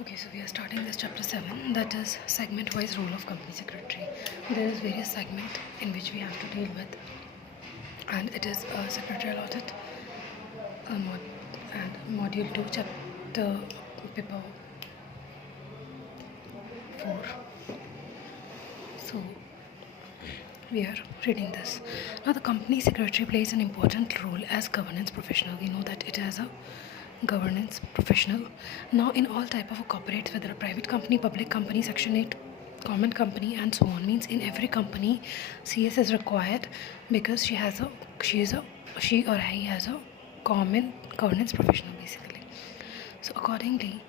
Okay, so we are starting this chapter 7, that is segment-wise role of company secretary. There is various segment in which we have to deal with, and it is a secretarial audit, and module 2, chapter paper 4. So we are reading this. Now the company secretary plays an important role as governance professional. We know that it has a governance professional. Now in all type of corporates, whether a private company, public company, section 8 government company and so on, means in every company CS is required because she or he has a common governance professional basically. So accordingly,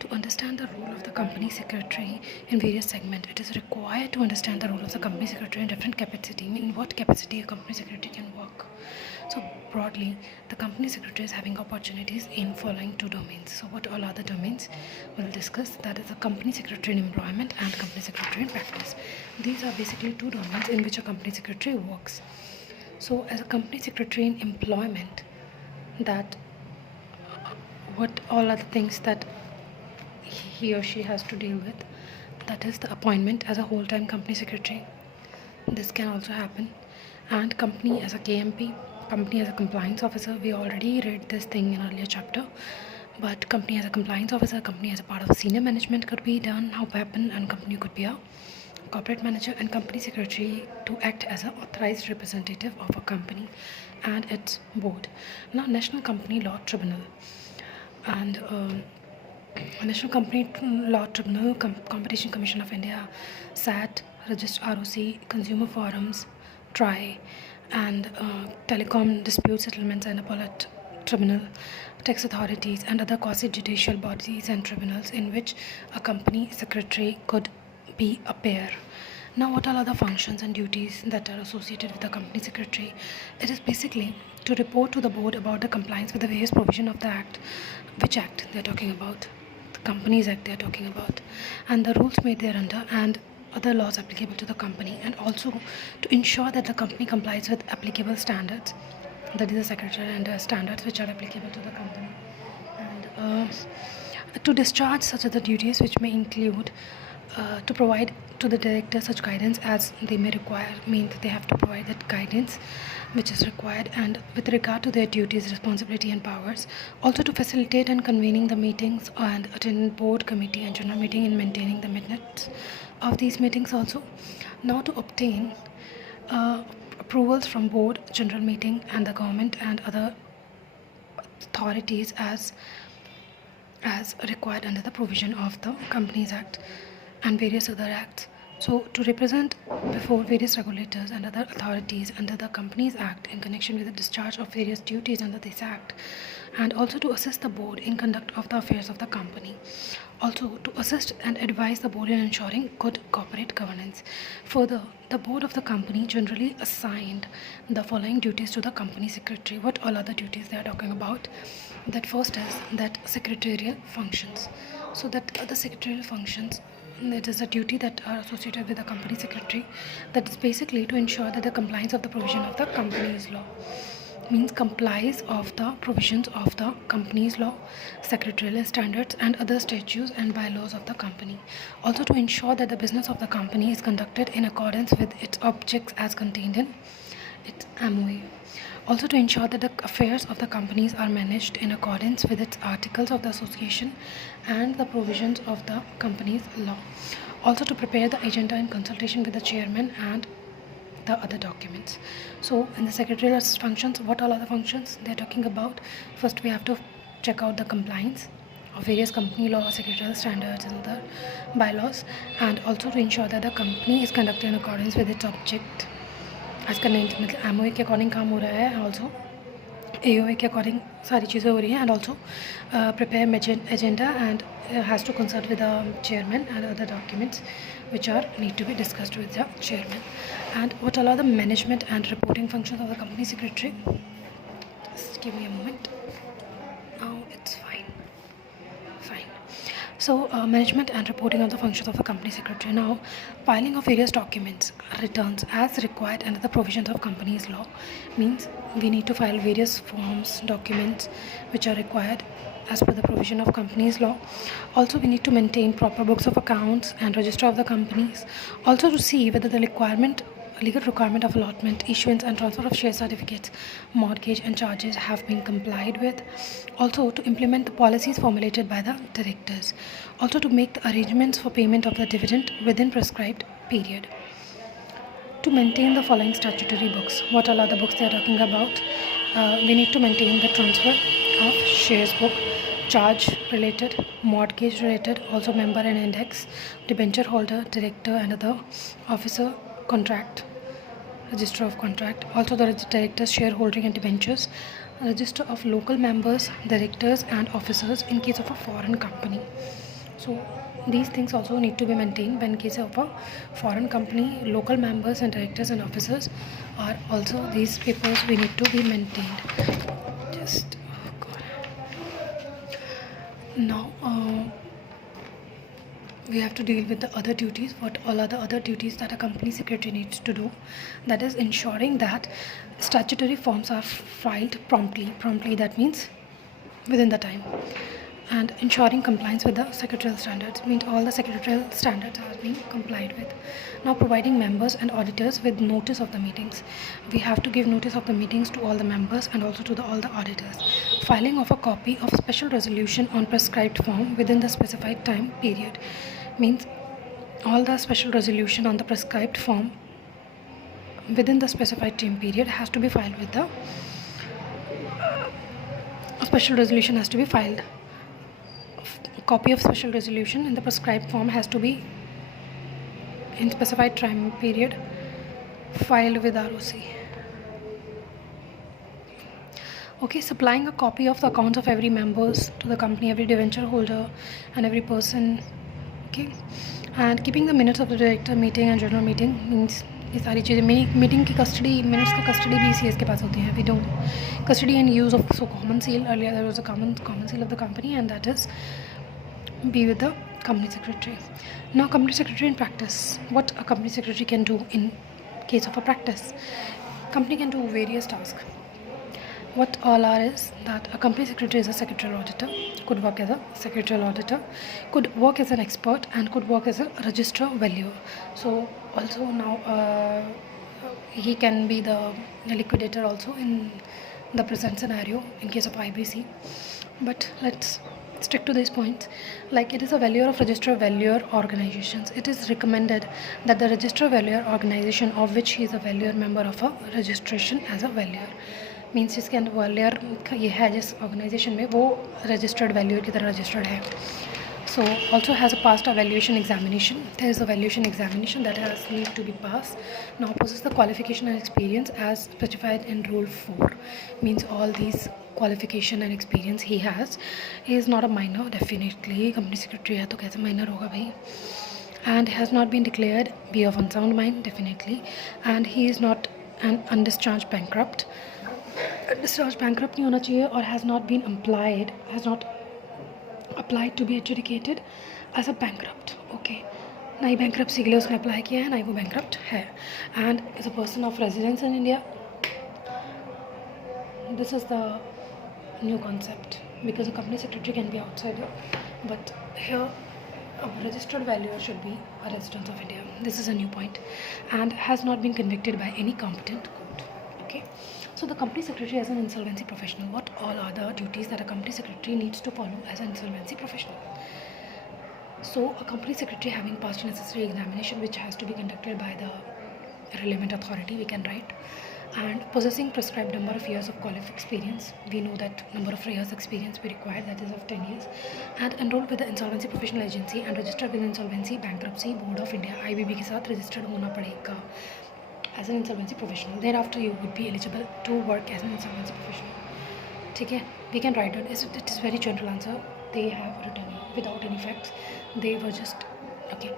to understand the role of the company secretary in various segments, it is required to understand the role of the company secretary in different capacity. I mean, in what capacity a company secretary can work. So broadly, the company secretary is having opportunities in following two domains. So what all are the domains we'll discuss? That is the company secretary in employment and company secretary in practice. These are basically two domains in which a company secretary works. So as a company secretary in employment, that what all are the things that he or she has to deal with? That is the appointment as a whole-time company secretary. This can also happen. And company as a KMP, company as a compliance officer. We already read this thing in earlier chapter. But company as a compliance officer, company as a part of senior management could be done, how happen, and company could be a corporate manager, and company secretary to act as an authorized representative of a company and its board. Now, National Company Law Tribunal and National Company Law Tribunal, Competition Commission of India, SAT, Register ROC, Consumer Forums, TRI, and Telecom Dispute Settlements and Appellate Tribunal, tax authorities, and other quasi-judicial bodies and tribunals in which a company secretary could be a pair. Now, what are other functions and duties that are associated with the company secretary? It is basically to report to the board about the compliance with the various provision of the act. Which act they are talking about? The Companies Act they are talking about, and the rules made thereunder, and other laws applicable to the company, and also to ensure that the company complies with applicable standards. That is the secretary and standards which are applicable to the company, and to discharge such other duties which may include to provide to the director such guidance as they may require. Means they have to provide that guidance which is required, and with regard to their duties, responsibility and powers, also to facilitate and convening the meetings and attend board, committee and general meeting in maintaining the minutes of these meetings also. Now to obtain approvals from board, general meeting and the government and other authorities as required under the provision of the Companies Act and various other acts. So to represent before various regulators and other authorities under the Companies Act in connection with the discharge of various duties under this act, and also to assist the board in conduct of the affairs of the company. Also to assist and advise the board in ensuring good corporate governance. Further, the board of the company generally assigned the following duties to the company secretary. What all other duties they are talking about? That first is that secretarial functions. So that the secretarial functions, it is a duty that are associated with the company secretary, that is basically to ensure that the compliance of the provision of the company's law, means complies of the provisions of the company's law, secretarial standards and other statutes and bylaws of the company. Also to ensure that the business of the company is conducted in accordance with its objects as contained in its MOA. Also to ensure that the affairs of the companies are managed in accordance with its articles of the association and the provisions of the company's law. Also to prepare the agenda in consultation with the chairman and the other documents. So in the secretarial functions, what all are the functions they are talking about? First, we have to check out the compliance of various company law, secretarial standards and other bylaws, and also to ensure that the company is conducted in accordance with its object आज का मतलब MOA के according काम हो रहा है, also AOA के according सारी चीज़ें हो रही हैं, and also prepare agenda and has to consult with the chairman and other documents which are need to be discussed with the chairman. And what all are the management and reporting functions of the company secretary? Just give me a moment. Oh, it's fine. So management and reporting of the functions of a company secretary. Now, filing of various documents, returns as required under the provisions of company's law, means we need to file various forms, documents which are required as per the provision of companies law. Also, we need to maintain proper books of accounts and register of the companies. Also, to see whether the legal requirement of allotment, issuance and transfer of share certificates, mortgage and charges have been complied with. Also, to implement the policies formulated by the directors. Also, to make the arrangements for payment of the dividend within prescribed period. To maintain the following statutory books. What all are the books they are talking about? We need to maintain the transfer of shares book, charge related, mortgage related, also member and index, debenture holder, director and other officer, contract, register of contract, also the directors shareholding and debentures, register of local members, directors and officers in case of a foreign company. So these things also need to be maintained when in case of a foreign company. Local members and directors and officers are also these papers we need to be maintained. Just oh God. Now we have to deal with the other duties. What all are the other duties that a company secretary needs to do? That is ensuring that statutory forms are filed promptly, that means within the time, and ensuring compliance with the secretarial standards, means all the secretarial standards are being complied with. Now, providing members and auditors with notice of the meetings. We have to give notice of the meetings to all the members and also to all the auditors. Filing of a copy of special resolution on prescribed form within the specified time period, means all the special resolution on the prescribed form within the specified time period has to be filed with the special resolution has to be filed. A copy of special resolution in the prescribed form has to be in specified time period filed with ROC. Okay, supplying a copy of the accounts of every members to the company, every debenture holder and every person. Okay, and keeping the minutes of the director meeting and general meeting, means ये सारी चीज़ें meeting की custody, minutes की custody भी CS के पास होती है. We don't custody and use of so common seal. Earlier there was a common seal of the company, and that is be with the company secretary. Now, company secretary in practice. What a company secretary can do in case of a practice? Company can do various tasks. What all are is that a company secretary is a secretarial auditor, could work as a secretarial auditor, could work as an expert, and could work as a registrar valuer. So also now he can be the liquidator also in the present scenario in case of IBC. But let's stick to these points. Like, it is a valuer of registrar valuer organizations. It is recommended that the registrar valuer organization of which he is a valuer member of a registration as a valuer, means जिसके अंदर valuer ये है जिस organisation में वो registered valuer की तरह registered है. So also has a passed a valuation examination. There is a valuation examination that has need to be passed. Now possesses the qualification and experience as specified in Rule 4. Means all these qualification and experience he has. He is not a minor, definitely. Company secretary है तो कैसे minor होगा भाई? And has not been declared be of unsound mind, definitely. And he is not an undischarged bankrupt. Discharged bankrupt नहीं होना चाहिए, और has not been applied to be adjudicated as a bankrupt. Okay, ना ही bankruptcy के लिए उसने apply किया है, ना ही वो bankrupt है. And is a person of residence in India. This is the new concept, because a company secretary can be outsider, but here a registered valuer should be a resident of India. This is a new point. And has not been convicted by any competent court. Okay. So the company secretary as an insolvency professional, what all are the duties that a company secretary needs to follow as an insolvency professional? So a company secretary having passed necessary examination, which has to be conducted by the relevant authority, we can write, and possessing prescribed number of years of qualified experience. We know that number of years experience we require, that is of 10 years, and enrolled with the insolvency professional agency and registered with insolvency bankruptcy board of India, IBB के साथ registered होना पड़ेगा as an insolvency professional. Thereafter you would be eligible to work as an insolvency professional. ठीक है, we can write it. It is very general answer. They have written without any facts. They were just okay.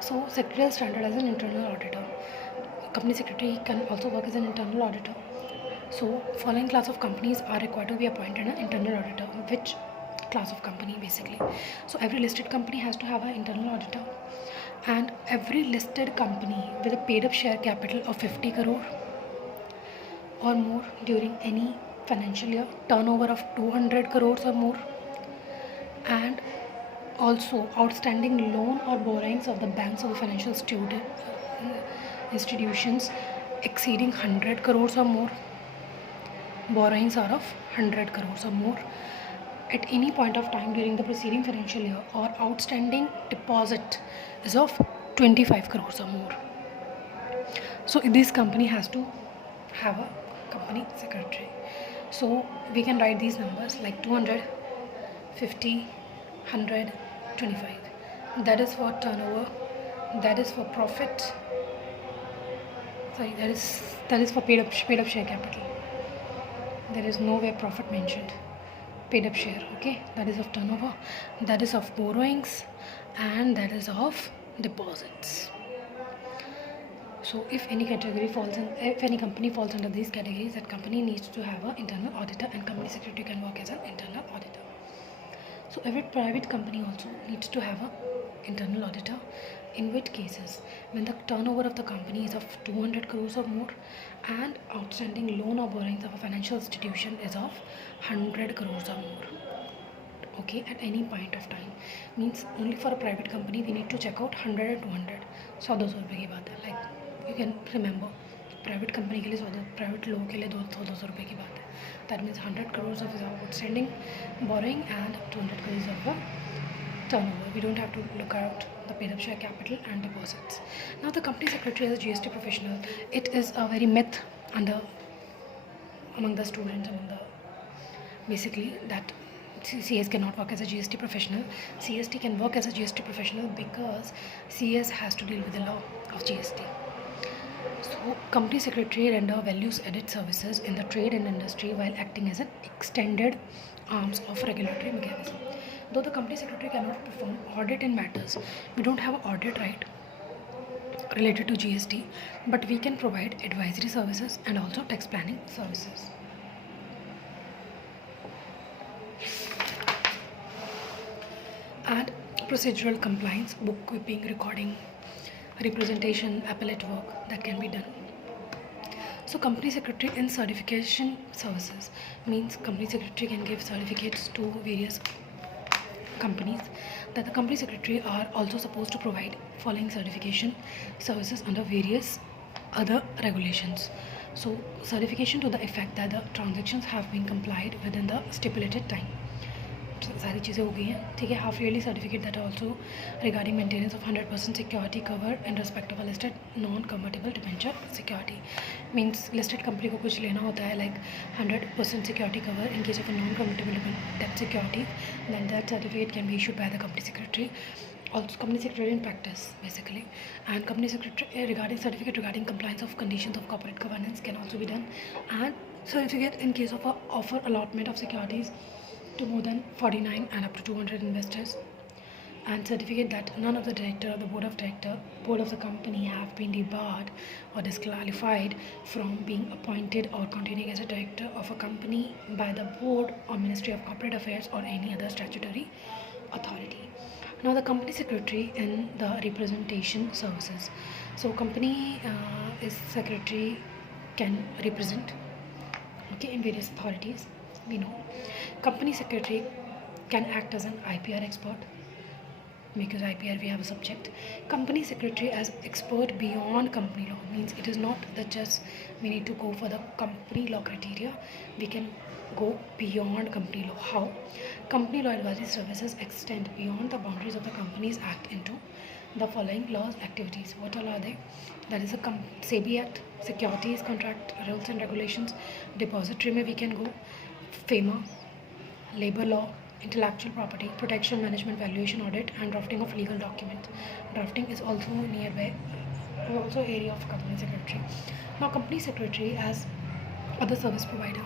So secretarial standard as an internal auditor. Company secretary can also work as an internal auditor. So following class of companies are required to be appointed an internal auditor. Which class of company basically? So every listed company has to have an internal auditor, and every listed company with a paid up share capital of 50 crore or more during any financial year, turnover of 200 crores or more, and also outstanding loan or borrowings of the banks or financial institutions exceeding 100 crores or more. Borrowings are of 100 crores or more at any point of time during the preceding financial year, or outstanding deposit is of 25 crores or more. So this company has to have a company secretary. So we can write these numbers like 200, 50, 100, 25. That is for turnover, that is for profit, sorry, that is for paid up share capital. There is nowhere profit mentioned. Paid up share, okay, that is of turnover, that is of borrowings, and that is of deposits. So if any company falls under these categories, that company needs to have an internal auditor, and company secretary can work as an internal auditor. So every private company also needs to have an internal auditor, in which cases when the turnover of the company is of 200 crores or more and outstanding loan or borrowings of a financial institution is of 100 crores or more, okay, at any point of time. Means only for a private company we need to check out 100 and 200. 100-200 रुपये की बात है, like you can remember, private company के लिए 100, private लोगों के लिए 200-200 रुपये की बात है. That means 100 crores of outstanding borrowing and 200 crores of turnover. We don't have to look out the paid up share capital and deposits. Now the company secretary as a GST professional, it is a very myth among the students, basically, that CS cannot work as a GST professional. CST can work as a GST professional because CS has to deal with the law of GST. So, company secretary render values added services in the trade and industry while acting as an extended arms of regulatory mechanism. Though the company secretary cannot perform audit in matters, we don't have an audit right related to GST, but we can provide advisory services and also tax planning services. And procedural compliance, bookkeeping, recording, representation, appellate work that can be done. So company secretary in certification services means company secretary can give certificates to various companies, that the company secretary are also supposed to provide following certification services under various other regulations. So certification to the effect that the transactions have been complied within the stipulated time. सारी चीज़ें हो गई हैं, ठीक है. Half yearly certificate that also regarding maintenance of 100% security cover in respect of a listed non convertible debenture security. Means listed company को कुछ लेना होता है like 100% security cover in case of a non convertible डेब्ट security, then that certificate can be issued by the company secretary. Also company secretary in practice basically, and company secretary regarding certificate regarding compliance of conditions of corporate governance can also be done, and certificate in case of a offer allotment of securities to more than 49 and up to 200 investors, and certificate that none of the director or the board of the company have been debarred or disqualified from being appointed or continuing as a director of a company by the board or Ministry of Corporate Affairs or any other statutory authority. Now the company secretary in the representation services. So company secretary can represent, okay, in various authorities. We know company secretary can act as an IPR expert, because IPR we have a subject. Company secretary as expert beyond company law means it is not that just we need to go for the company law criteria, we can go beyond company law. How? Company law advisory services extend beyond the boundaries of the Companies Act into the following laws activities. What all are they? That is a SEBI Act, securities contract rules and regulations, depository mein we can go, FEMA, labor law, intellectual property, protection, management, valuation, audit, and drafting of legal documents. Drafting is also nearby, also area of company secretary. Now company secretary as other service provider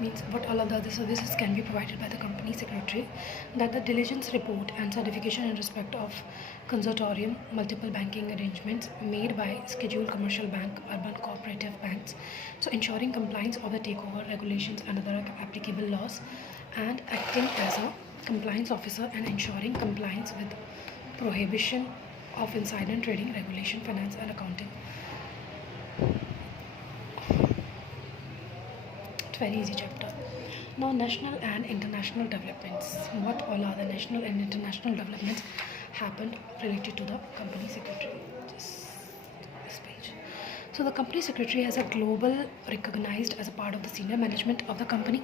means what all of the other services can be provided by the company secretary, that the diligence report and certification in respect of consortium multiple banking arrangements made by scheduled commercial bank, urban cooperative banks, so ensuring compliance of the takeover regulations and other applicable laws, and acting as a compliance officer and ensuring compliance with prohibition of insider trading regulation, finance and accounting. It's very easy chapter. Now, national and international developments. What all are the national and international developments happened related to the company secretary? Just this page. So, the company secretary is a global recognized as a part of the senior management of the company.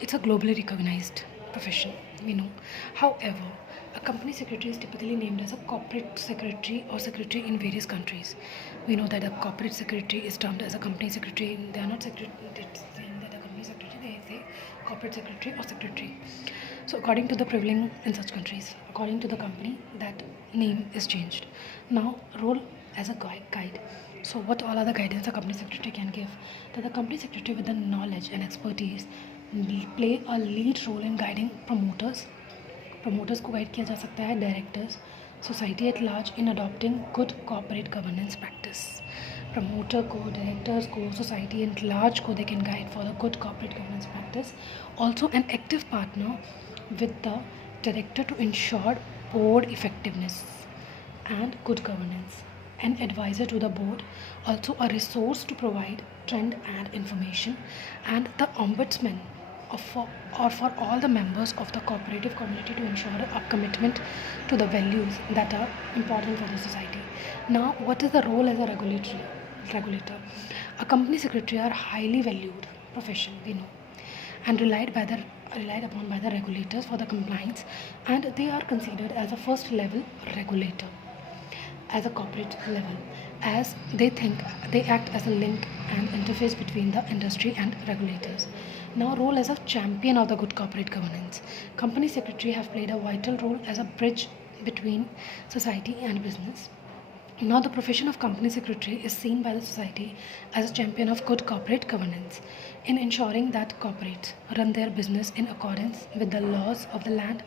It's a globally recognized profession, we know. However, a company secretary is typically named as a corporate secretary or secretary in various countries. We know that a corporate secretary is termed as a company secretary. They are not saying that a company secretary, they say corporate secretary or secretary. So, according to the prevailing in such countries, according to the company, that name is changed. Now, role as a guide. So, what all are the guidance a company secretary can give? That the company secretary with the knowledge and expertise play a lead role in guiding promoters को guide किया जा सकता है, directors, society at large in adopting good corporate governance practice. Promoter को, directors को, society at large को they can guide for the good corporate governance practice. Also an active partner with the director to ensure board effectiveness and good governance. An advisor to the board, also a resource to provide trend and information, and the ombudsman for all the members of the cooperative community to ensure a commitment to the values that are important for the society. Now, what is the role as a regulator? A company secretary are highly valued profession, we know, and relied upon by the regulators for the compliance, and they are considered as a first level regulator as a corporate level, as they act as a link and interface between the industry and regulators. Now, role as a champion of the good corporate governance. Company secretary have played a vital role as a bridge between society and business. Now, the profession of company secretary is seen by the society as a champion of good corporate governance in ensuring that corporates run their business in accordance with the laws of the land,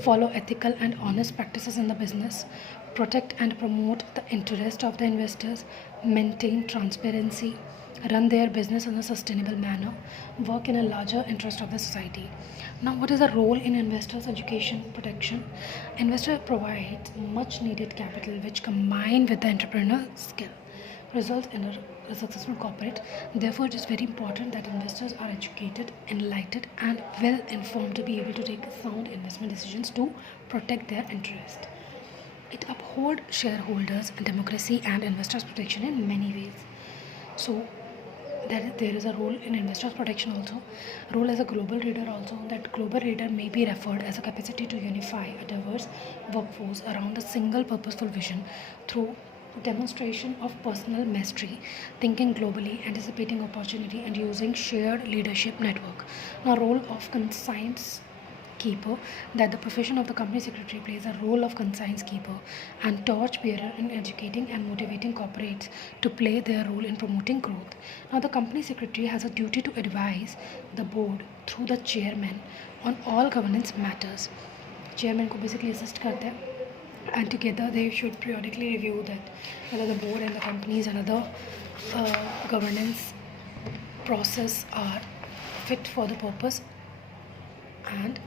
follow ethical and honest practices in the business, protect and promote the interest of the investors, maintain transparency, run their business in a sustainable manner, work in a larger interest of the society. Now, what is the role in investors' education protection? Investor provides much needed capital which combined with the entrepreneurial skill results in a successful corporate. Therefore, it is very important that investors are educated, enlightened and well informed to be able to take sound investment decisions to protect their interest. It upholds shareholders, democracy and investors' protection in many ways. So, that there is a role in investors protection also, role as a global leader also. That global leader may be referred as a capacity to unify a diverse workforce around a single purposeful vision through demonstration of personal mastery, thinking globally, anticipating opportunity and using shared leadership network. Now, role of conscience keeper, that the profession of the company secretary plays a role of conscience keeper and torch bearer in educating and motivating corporates to play their role in promoting growth. Now, the company secretary has a duty to advise the board through the chairman on all governance matters. Chairman को basically assist करते हैं, and together they should periodically review that whether the board and the companies and other governance process are fit for the purpose, and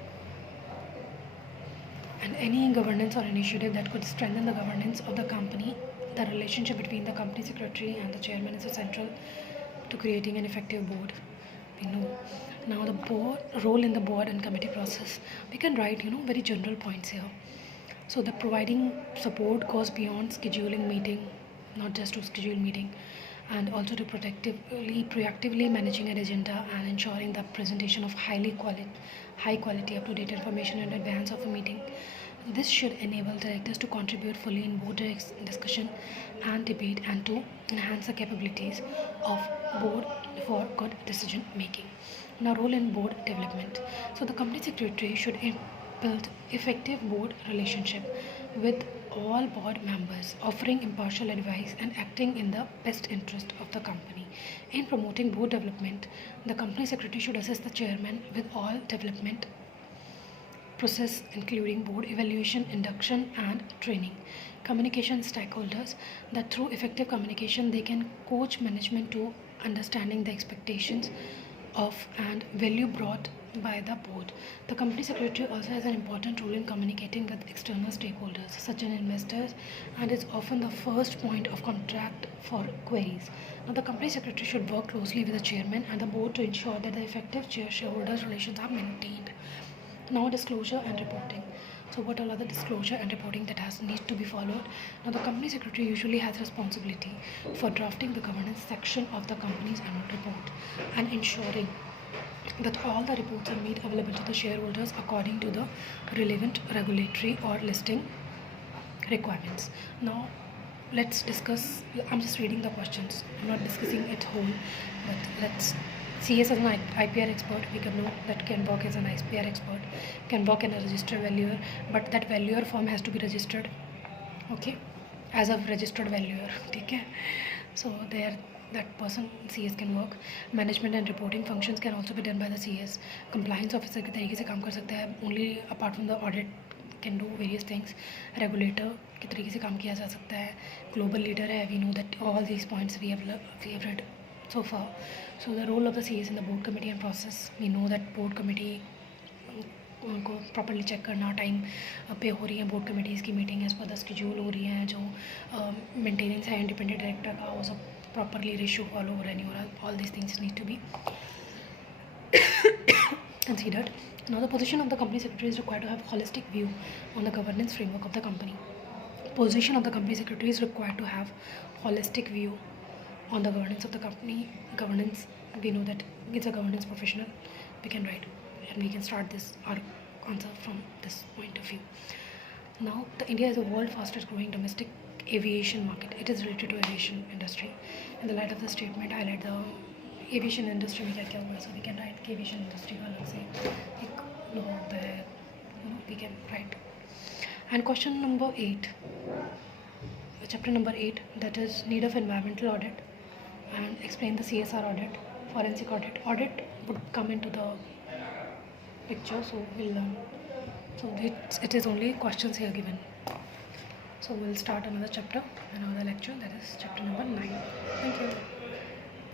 any governance or initiative that could strengthen the governance of the company. The relationship between the company secretary and the chairman is essential to creating an effective board. We know. Now, the board role in the board and committee process, we can write very general points here. So the providing support goes beyond scheduling meeting, not just to schedule meeting, and also to proactively managing an agenda and ensuring the presentation of high quality up-to-date information in advance of a meeting. This should enable directors to contribute fully in board discussion and debate, and to enhance the capabilities of board for good decision making. Now, role in board development. So the company secretary should build effective board relationship with all board members, offering impartial advice and acting in the best interest of the company. In promoting board development, the company secretary should assist the chairman with all development process, including board evaluation, induction and training. Communication stakeholders, that through effective communication they can coach management to understanding the expectations of and value brought by the board. The company secretary also has an important role in communicating with external stakeholders, such as investors, and is often the first point of contact for queries. Now, the company secretary should work closely with the chairman and the board to ensure that the effective shareholders relations are maintained. Now, disclosure and reporting. So, what all are the disclosure and reporting that has need to be followed? Now, the company secretary usually has responsibility for drafting the governance section of the company's annual report and ensuring that all the reports are made available to the shareholders according to the relevant regulatory or listing requirements. Now, let's discuss. I'm just reading the questions. I'm not discussing it whole, but let's. CS as an IPR expert, we can know that can work as an IPR expert, can work in a registered valuer, but that valuer form has to be registered, okay, as a registered valuer, okay. So there, that person CS can work. Management and reporting functions can also be done by the CS. Compliance officer के तरीके से काम कर सकता है. Only apart from the audit can do various things. Regulator के तरीके से काम किया जा सकता है. Global leader है. We know that all these points we have read so far. So the role of the CS in the board committee and process. We know that board committee उनको प्रॉपर्ली चेक करना, time पे हो रही है board committees की meeting as per the schedule हो रही है, जो मेंटेनेंस है इंडिपेंडेंट डायरेक्टर का वो सब प्रॉपरली रेशियो फॉलो हो रहा है नहीं हो रहा. All this things need to be considered. Now, the position of the company secretary is required to have holistic view on the governance framework of the company. Position of the company secretary is required to have holistic view on the governance of the company. Governance, we know that it's a governance professional. We can write and we can start this our answer from this point of view. Now, India is the world's fastest growing domestic aviation market. It is related to aviation industry. In the light of the statement, highlight the aviation industry में क्या क्या हुआ है. So we can write कि aviation industry का अलग से एक law होता है. We can write. And question number 8, chapter number 8, that is need of environmental audit, and explain the CSR audit, forensic audit. Audit would come into the picture, so we'll learn. So it is only questions here given. So we'll start another chapter, another lecture, that is chapter number 9.